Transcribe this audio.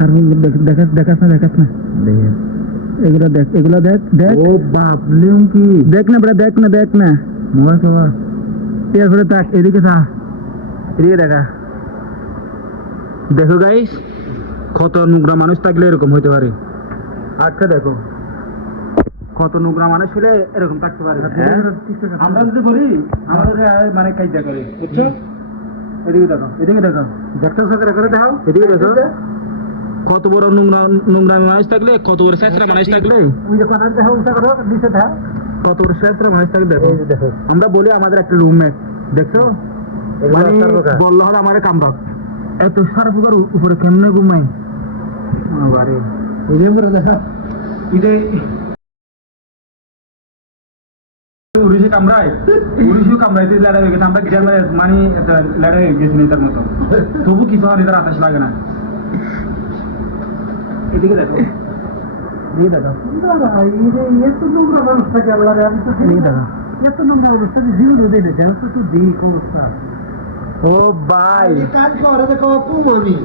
আর দেখাস না এগুলা দেখ ও বাপ লিম কি দেখ না বড় দেখ না মোবাইল সবা এরপরে তাক এদিকে দেখা দেখো গাইস কত নোংরা মানুষ থাকলে এরকম হতে পারে। আচ্ছা দেখো কত নোংরা মানুষ হলে এরকম থাকতে পারে। আমরা যদি বলি আমাদের মানে কাজটা করে বুঝছো। এদিকে দেখো এদিকে দেখো কত বড় নোংরা মানুষ থাকলে কত বড় শেষরা মানুষ থাকলে কত বড় শেষরা মানুষ থাকলে দেখো। আমরা বলি আমাদের একটা রুমমেট দেখছো মানে বললো হলো আমাদের কামবাক এত সারা ফুকার উপরে কেমনে ঘুমাই দেখা উড়িষ্যা কামড়ায় লেড়া হয়ে গেছে আমরা গিটার মানে লেড়া হয়ে গেছি তার মতো তবু কিছু হয় তার আতাস লাগে না। এদিকে দেখো এত নোংরা মানুষ থাকে এত নোংরা অবস্থা জীবন দিক অবস্থা। ও ভাই কাজ করে দেখো কুমনি